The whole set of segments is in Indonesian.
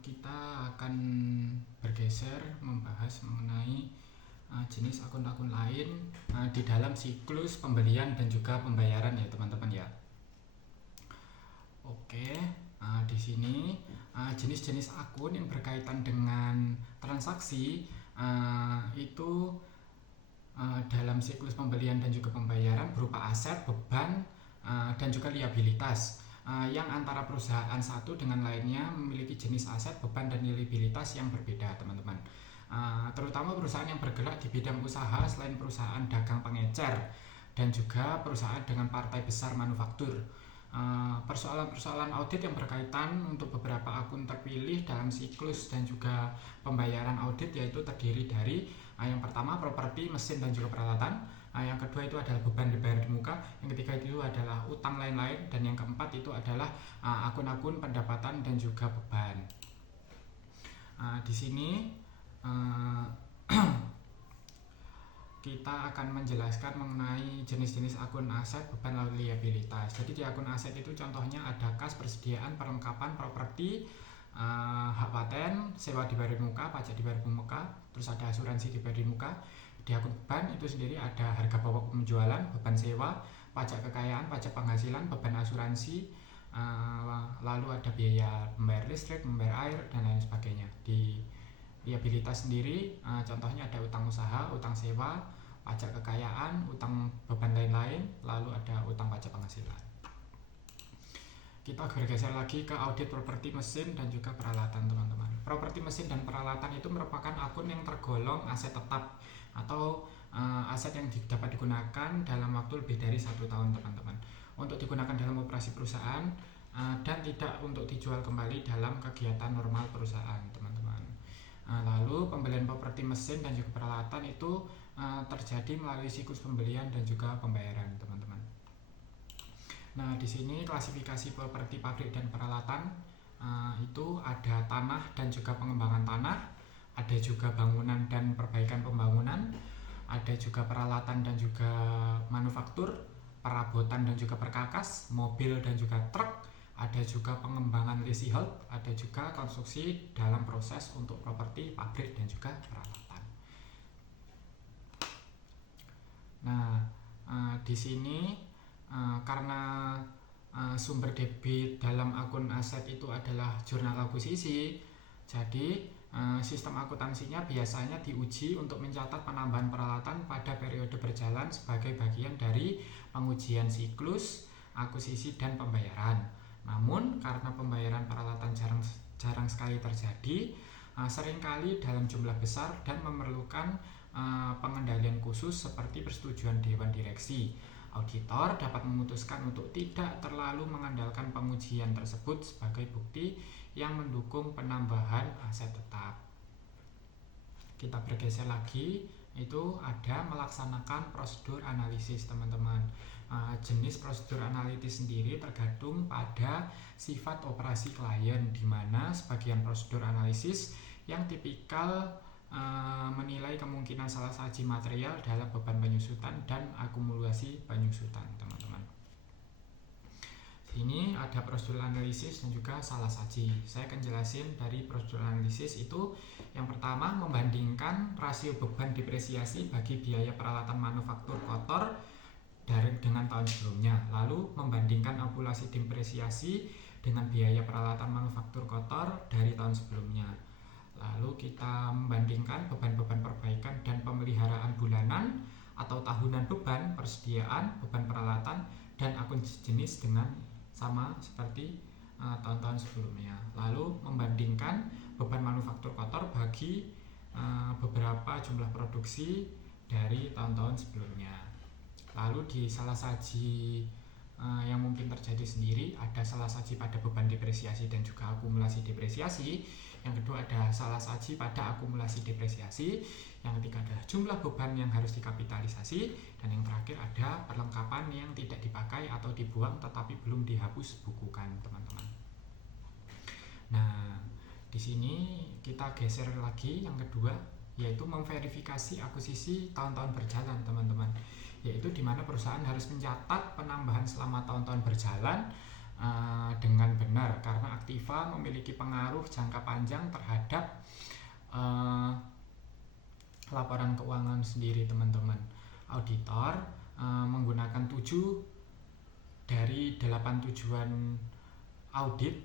Kita akan bergeser membahas mengenai jenis akun-akun lain di dalam siklus pembelian dan juga pembayaran ya teman-teman ya. Di sini jenis-jenis akun yang berkaitan dengan transaksi itu dalam siklus pembelian dan juga pembayaran berupa aset, beban, dan juga liabilitas. Yang antara perusahaan satu dengan lainnya memiliki jenis aset, beban, dan liabilitas yang berbeda teman-teman. Terutama perusahaan yang bergerak di bidang usaha selain perusahaan dagang pengecer dan juga perusahaan dengan partai besar manufaktur. Persoalan-persoalan audit yang berkaitan untuk beberapa akun terpilih dalam siklus dan juga pembayaran audit yaitu terdiri dari yang pertama properti, mesin, dan juga peralatan. Yang kedua itu adalah beban dibayar di muka. Yang ketiga itu adalah utang lain-lain. Dan yang keempat itu adalah akun-akun pendapatan dan juga beban. Di sini kita akan menjelaskan mengenai jenis-jenis akun aset, beban, lalu liabilitas. Jadi di akun aset itu contohnya ada kas, persediaan, perlengkapan, properti, hak paten, sewa dibayar di muka, pajak dibayar di muka, terus ada asuransi dibayar di muka. Di akun beban itu sendiri ada harga pokok penjualan, beban sewa, pajak kekayaan, pajak penghasilan, beban asuransi, lalu ada biaya membayar listrik, membayar air, dan lain sebagainya. Di liabilitas sendiri contohnya ada utang usaha, utang sewa, pajak kekayaan, utang beban lain-lain, lalu ada utang pajak penghasilan. Kita bergeser lagi ke audit properti, mesin, dan juga peralatan teman-teman. Properti, mesin, dan peralatan itu merupakan akun yang tergolong aset tetap atau aset yang dapat digunakan dalam waktu lebih dari 1 tahun teman-teman, untuk digunakan dalam operasi perusahaan dan tidak untuk dijual kembali dalam kegiatan normal perusahaan teman-teman. Lalu pembelian properti, mesin, dan juga peralatan itu terjadi melalui siklus pembelian dan juga pembayaran teman-teman. Nah, di sini klasifikasi properti pabrik dan peralatan itu ada tanah dan juga pengembangan tanah, ada juga bangunan dan perbaikan pembangunan, ada juga peralatan dan juga manufaktur, perabotan dan juga perkakas, mobil dan juga truk, ada juga pengembangan leasehold, ada juga konstruksi dalam proses untuk properti, pabrik, dan juga peralatan. Nah, di sini karena sumber debit dalam akun aset itu adalah jurnal akuisisi, jadi sistem akuntansinya biasanya diuji untuk mencatat penambahan peralatan pada periode berjalan sebagai bagian dari pengujian siklus akuisisi dan pembayaran. Namun karena pembayaran peralatan jarang sekali terjadi, seringkali dalam jumlah besar dan memerlukan pengendalian khusus seperti persetujuan dewan direksi. Auditor dapat memutuskan untuk tidak terlalu mengandalkan pengujian tersebut sebagai bukti yang mendukung penambahan aset tetap. Kita bergeser lagi, itu ada melaksanakan prosedur analisis teman-teman. Jenis prosedur analitis sendiri tergantung pada sifat operasi klien, di mana sebagian prosedur analisis yang tipikal menilai kemungkinan salah saji material dalam beban penyusutan dan akumulasi penyusutan teman-teman. Ini ada prosedur analisis dan juga salah saji. Saya akan jelasin dari prosedur analisis itu. Yang pertama, membandingkan rasio beban depresiasi bagi biaya peralatan manufaktur kotor dengan tahun sebelumnya. Lalu membandingkan akumulasi depresiasi dengan biaya peralatan manufaktur kotor dari tahun sebelumnya. Lalu kita membandingkan beban-beban perbaikan dan pemeliharaan bulanan atau tahunan beban persediaan, beban peralatan, dan akun jenis dengan sama seperti tahun-tahun sebelumnya. Lalu membandingkan beban manufaktur kotor bagi beberapa jumlah produksi dari tahun-tahun sebelumnya. Lalu di salah saji yang mungkin terjadi sendiri, ada salah saji pada beban depresiasi dan juga akumulasi depresiasi. Yang kedua ada salah saji pada akumulasi depresiasi. Yang ketiga adalah jumlah beban yang harus dikapitalisasi. Dan yang terakhir ada perlengkapan yang tidak dipakai atau dibuang tetapi belum dihapus bukukan teman-teman. Nah, di sini kita geser lagi yang kedua, yaitu memverifikasi akuisisi tahun-tahun berjalan teman-teman. Yaitu di mana perusahaan harus mencatat penambahan selama tahun-tahun berjalan dengan benar, karena aktiva memiliki pengaruh jangka panjang terhadap laporan keuangan sendiri, teman-teman. Auditor menggunakan 7 dari 8 tujuan audit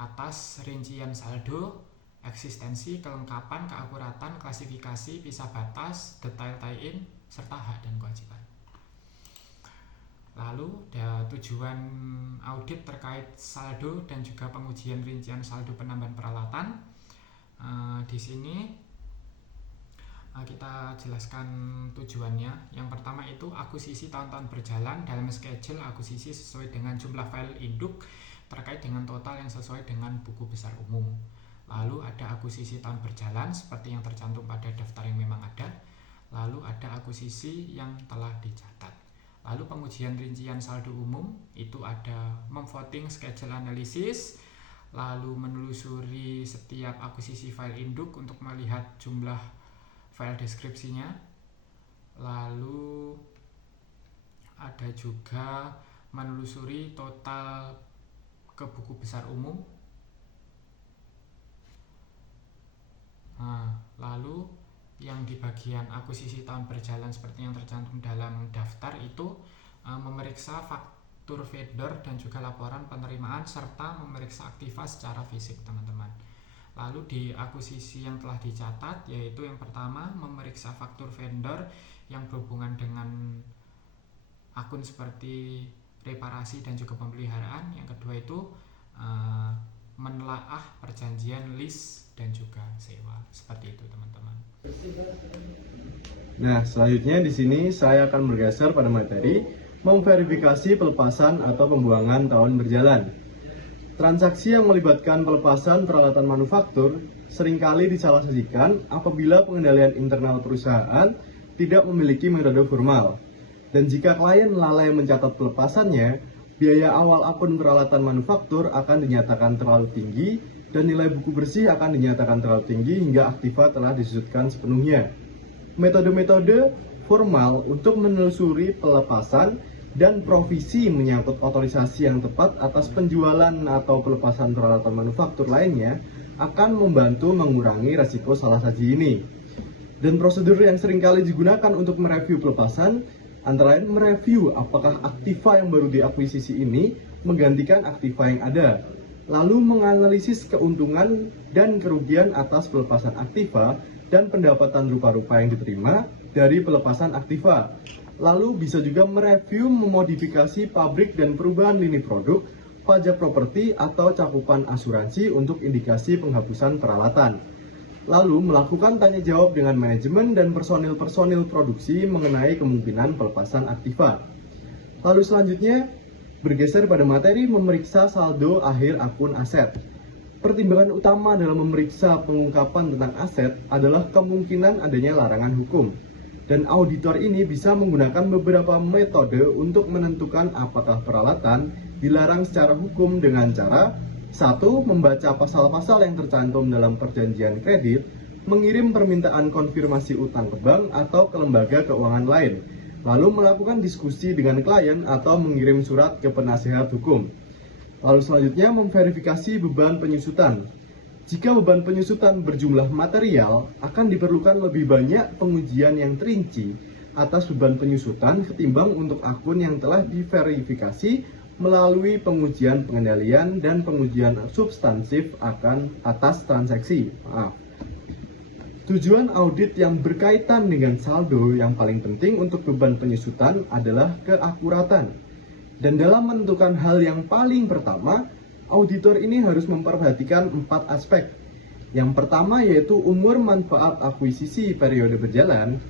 atas rincian saldo, eksistensi, kelengkapan, keakuratan, klasifikasi, pisah batas, detail tie-in, serta hak dan kewajiban. Lalu tujuan audit terkait saldo dan juga pengujian rincian saldo penambahan peralatan. Di sini kita jelaskan tujuannya. Yang pertama itu akuisisi tahun-tahun berjalan dalam schedule akuisisi sesuai dengan jumlah file induk terkait dengan total yang sesuai dengan buku besar umum. Lalu ada akuisisi tahun berjalan seperti yang tercantum pada daftar yang memang ada. Lalu ada akuisisi yang telah dicatat. Lalu pengujian rincian saldo umum itu ada memvoting schedule analysis, lalu menelusuri setiap akuisisi file induk untuk melihat jumlah file deskripsinya. Lalu ada juga menelusuri total ke buku besar umum. Lalu yang di bagian akuisisi tahun berjalan seperti yang tercantum dalam daftar itu memeriksa faktur vendor dan juga laporan penerimaan serta memeriksa aktiva secara fisik, teman-teman. Lalu di akuisisi yang telah dicatat, yaitu yang pertama memeriksa faktur vendor yang berhubungan dengan akun seperti reparasi dan juga pemeliharaan. Yang kedua itu menelaah perjanjian lease dan juga sewa. Seperti itu, teman-teman. Nah, selanjutnya di sini saya akan bergeser pada materi memverifikasi pelepasan atau pembuangan tahun berjalan. Transaksi yang melibatkan pelepasan peralatan manufaktur seringkali disalah-sajikan apabila pengendalian internal perusahaan tidak memiliki metode formal. Dan jika klien lalai mencatat pelepasannya, biaya awal akun peralatan manufaktur akan dinyatakan terlalu tinggi dan nilai buku bersih akan dinyatakan terlalu tinggi hingga aktiva telah disusutkan sepenuhnya. Metode-metode formal untuk menelusuri pelepasan dan provisi menyangkut otorisasi yang tepat atas penjualan atau pelepasan peralatan manufaktur lainnya akan membantu mengurangi resiko salah saji ini. Dan prosedur yang seringkali digunakan untuk mereview pelepasan antara lain mereview apakah aktiva yang baru diakuisisi ini menggantikan aktiva yang ada, lalu menganalisis keuntungan dan kerugian atas pelepasan aktiva dan pendapatan rupa-rupa yang diterima dari pelepasan aktiva. Lalu bisa juga mereview memodifikasi pabrik dan perubahan lini produk, pajak properti atau cakupan asuransi untuk indikasi penghapusan peralatan. Lalu melakukan tanya jawab dengan manajemen dan personil-personil produksi mengenai kemungkinan pelepasan aktiva. Lalu selanjutnya bergeser pada materi memeriksa saldo akhir akun aset. Pertimbangan utama dalam memeriksa pengungkapan tentang aset adalah kemungkinan adanya larangan hukum. Dan auditor ini bisa menggunakan beberapa metode untuk menentukan apakah peralatan dilarang secara hukum dengan cara 1. Membaca pasal-pasal yang tercantum dalam perjanjian kredit, mengirim permintaan konfirmasi utang ke bank atau ke lembaga keuangan lain, lalu melakukan diskusi dengan klien atau mengirim surat ke penasehat hukum. Lalu selanjutnya memverifikasi beban penyusutan. Jika beban penyusutan berjumlah material, akan diperlukan lebih banyak pengujian yang terinci atas beban penyusutan ketimbang untuk akun yang telah diverifikasi melalui pengujian pengendalian dan pengujian substansif atas transaksi. Tujuan audit yang berkaitan dengan saldo yang paling penting untuk beban penyusutan adalah keakuratan. Dan dalam menentukan hal yang paling pertama, auditor ini harus memperhatikan 4 aspek. Yang pertama yaitu umur manfaat akuisisi periode berjalan.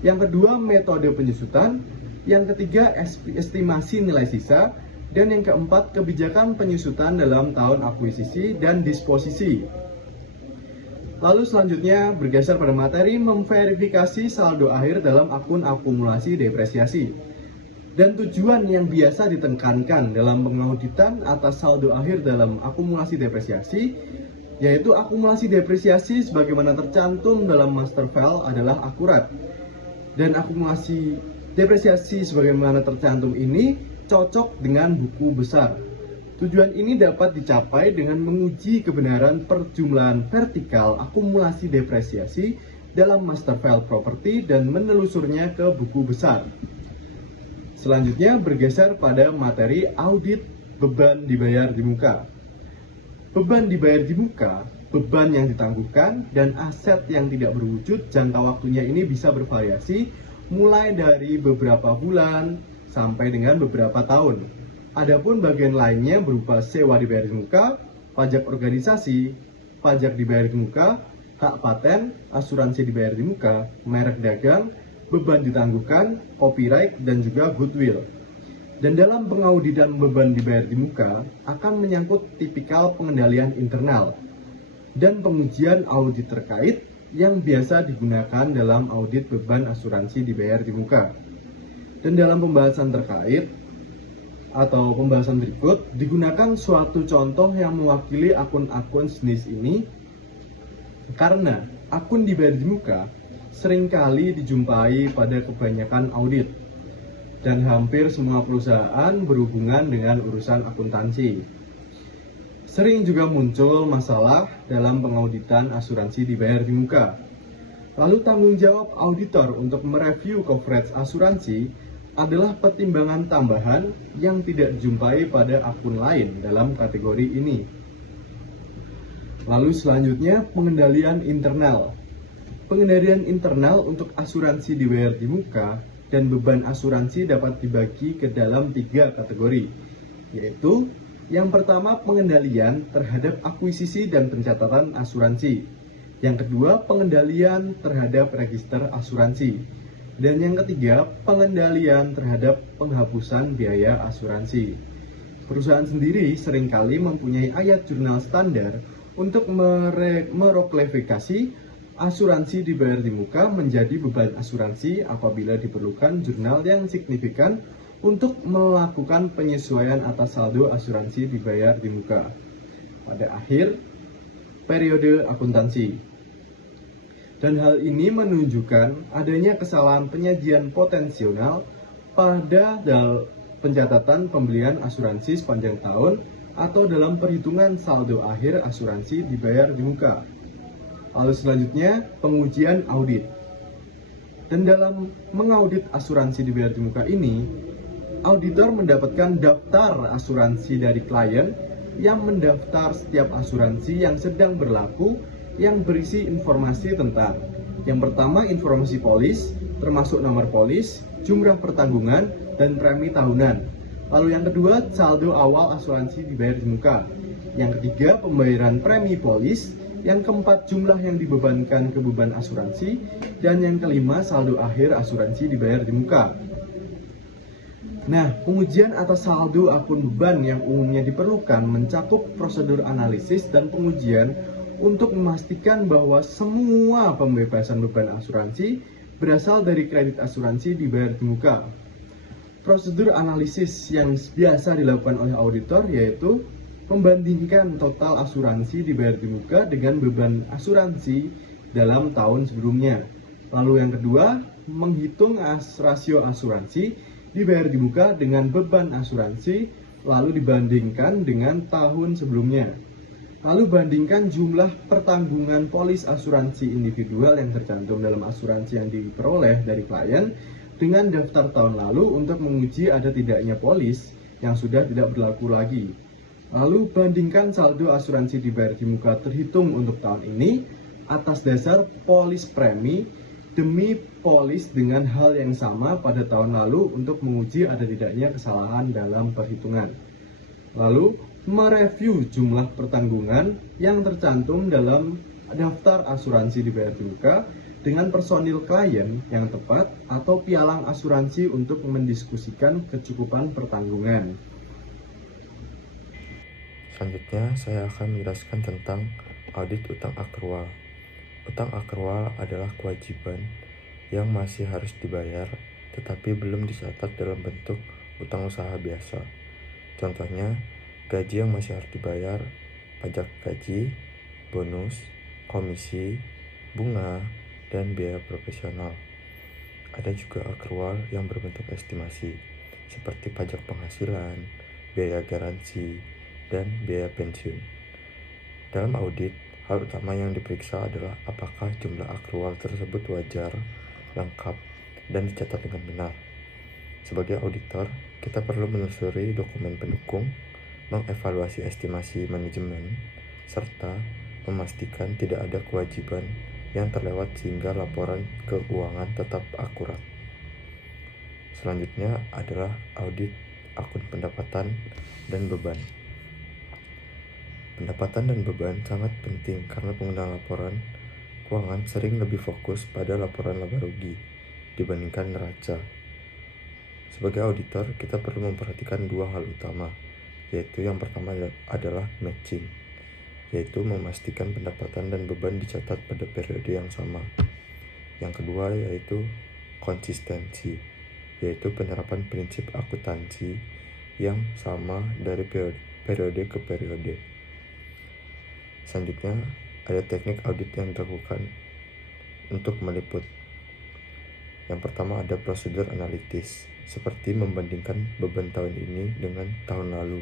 Yang kedua metode penyusutan. Yang ketiga estimasi nilai sisa. Dan yang keempat kebijakan penyusutan dalam tahun akuisisi dan disposisi. Lalu selanjutnya bergeser pada materi memverifikasi saldo akhir dalam akun akumulasi depresiasi. Dan tujuan yang biasa ditekankan dalam pengauditan atas saldo akhir dalam akumulasi depresiasi, yaitu akumulasi depresiasi sebagaimana tercantum dalam master file adalah akurat. Dan akumulasi depresiasi sebagaimana tercantum ini cocok dengan buku besar. Tujuan ini dapat dicapai dengan menguji kebenaran perjumlahan vertikal akumulasi depresiasi dalam master file property dan menelusurnya ke buku besar. Selanjutnya bergeser pada materi audit beban dibayar di muka. Beban dibayar di muka, beban yang ditangguhkan, dan aset yang tidak berwujud jangka waktunya ini bisa bervariasi mulai dari beberapa bulan sampai dengan beberapa tahun. Adapun bagian lainnya berupa sewa dibayar di muka, pajak organisasi, pajak dibayar di muka, hak paten, asuransi dibayar di muka, merek dagang, beban ditangguhkan, copyright, dan juga goodwill. Dan dalam pengauditan beban dibayar di muka akan menyangkut tipikal pengendalian internal dan pengujian audit terkait yang biasa digunakan dalam audit beban asuransi dibayar di muka. Dan dalam pembahasan terkait atau pembahasan berikut digunakan suatu contoh yang mewakili akun-akun jenis ini karena akun dibayar di muka seringkali dijumpai pada kebanyakan audit dan hampir semua perusahaan berhubungan dengan urusan akuntansi. Sering juga muncul masalah dalam pengauditan asuransi dibayar di muka. Lalu tanggung jawab auditor untuk mereview coverage asuransi adalah pertimbangan tambahan yang tidak dijumpai pada akun lain dalam kategori ini. Lalu selanjutnya pengendalian internal. Pengendalian internal untuk asuransi dibayar di muka dan beban asuransi dapat dibagi ke dalam 3 kategori, yaitu yang pertama pengendalian terhadap akuisisi dan pencatatan asuransi. Yang kedua pengendalian terhadap register asuransi. Dan yang ketiga, pengendalian terhadap penghapusan biaya asuransi. Perusahaan sendiri seringkali mempunyai ayat jurnal standar untuk meroklasifikasi asuransi dibayar di muka menjadi beban asuransi apabila diperlukan jurnal yang signifikan untuk melakukan penyesuaian atas saldo asuransi dibayar di muka pada akhir periode akuntansi. Dan hal ini menunjukkan adanya kesalahan penyajian potensial pada pencatatan pembelian asuransi sepanjang tahun atau dalam perhitungan saldo akhir asuransi dibayar di muka. Lalu selanjutnya pengujian audit. Dan dalam mengaudit asuransi dibayar di muka ini, auditor mendapatkan daftar asuransi dari klien yang mendaftar setiap asuransi yang sedang berlaku yang berisi informasi tentang yang pertama informasi polis, termasuk nomor polis, jumlah pertanggungan, dan premi tahunan. Lalu yang kedua saldo awal asuransi dibayar di muka. Yang ketiga pembayaran premi polis. Yang keempat jumlah yang dibebankan ke beban asuransi. Dan yang kelima saldo akhir asuransi dibayar di muka. Nah, pengujian atas saldo akun beban yang umumnya diperlukan mencakup prosedur analisis dan pengujian untuk memastikan bahwa semua pembebasan beban asuransi berasal dari kredit asuransi dibayar di muka. Prosedur analisis yang biasa dilakukan oleh auditor yaitu membandingkan total asuransi dibayar di muka dengan beban asuransi dalam tahun sebelumnya. Lalu yang kedua, menghitung rasio asuransi dibayar di muka dengan beban asuransi lalu dibandingkan dengan tahun sebelumnya. Lalu bandingkan jumlah pertanggungan polis asuransi individual yang tercantum dalam asuransi yang diperoleh dari klien dengan daftar tahun lalu untuk menguji ada tidaknya polis yang sudah tidak berlaku lagi. Lalu bandingkan saldo asuransi dibayar di muka terhitung untuk tahun ini atas dasar polis premi demi polis dengan hal yang sama pada tahun lalu untuk menguji ada tidaknya kesalahan dalam perhitungan. Lalu mereview jumlah pertanggungan yang tercantum dalam daftar asuransi dibayar di muka dengan personil klien yang tepat atau pialang asuransi untuk mendiskusikan kecukupan pertanggungan. Selanjutnya, saya akan menjelaskan tentang audit utang akrual. Utang akrual adalah kewajiban yang masih harus dibayar tetapi belum dicatat dalam bentuk utang usaha biasa. Contohnya, gaji yang masih harus dibayar, pajak gaji, bonus, komisi, bunga, dan biaya profesional. Ada juga akrual yang berbentuk estimasi. seperti pajak penghasilan, biaya garansi, dan biaya pensiun. Dalam audit, hal utama yang diperiksa adalah apakah jumlah akrual tersebut wajar, lengkap, dan dicatat dengan benar. Sebagai auditor, kita perlu menelusuri dokumen pendukung, mengevaluasi estimasi manajemen, serta memastikan tidak ada kewajiban yang terlewat sehingga laporan keuangan tetap akurat. Selanjutnya adalah audit akun pendapatan dan beban. Pendapatan dan beban sangat penting karena pengguna laporan keuangan sering lebih fokus pada laporan laba rugi dibandingkan neraca. Sebagai auditor, kita perlu memperhatikan dua hal utama, yaitu yang pertama adalah matching, yaitu memastikan pendapatan dan beban dicatat pada periode yang sama. Yang kedua yaitu konsistensi, yaitu penerapan prinsip akuntansi yang sama dari periode ke periode. Selanjutnya, ada teknik audit yang dilakukan untuk meliput. Yang pertama ada prosedur analitis, seperti membandingkan beban tahun ini dengan tahun lalu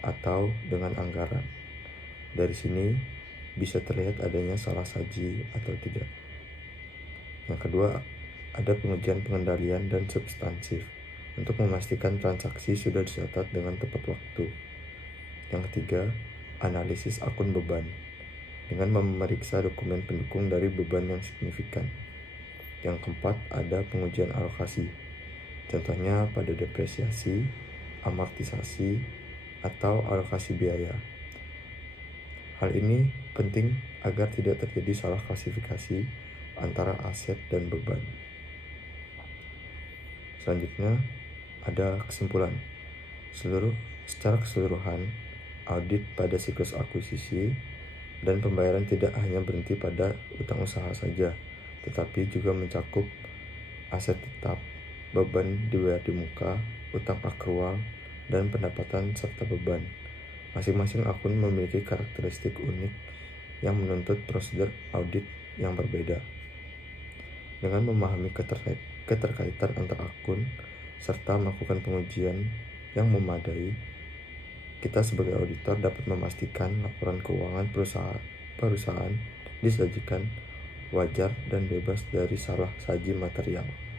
atau dengan anggaran. Dari sini bisa terlihat adanya salah saji atau tidak. Yang kedua, ada pengujian pengendalian dan substansif untuk memastikan transaksi sudah dicatat dengan tepat waktu. Yang ketiga, analisis akun beban dengan memeriksa dokumen pendukung dari beban yang signifikan. Yang keempat, ada pengujian alokasi. Contohnya pada depresiasi, amortisasi, atau alokasi biaya. Hal ini penting agar tidak terjadi salah klasifikasi antara aset dan beban. Selanjutnya, ada kesimpulan. Secara keseluruhan, audit pada siklus akuisisi dan pembayaran tidak hanya berhenti pada utang usaha saja, tetapi juga mencakup aset tetap, beban dibayar di muka, utang akrual, dan pendapatan serta beban. Masing-masing akun memiliki karakteristik unik yang menuntut prosedur audit yang berbeda. Dengan memahami keterkaitan antar akun serta melakukan pengujian yang memadai, kita sebagai auditor dapat memastikan laporan keuangan perusahaan disajikan wajar dan bebas dari salah saji material.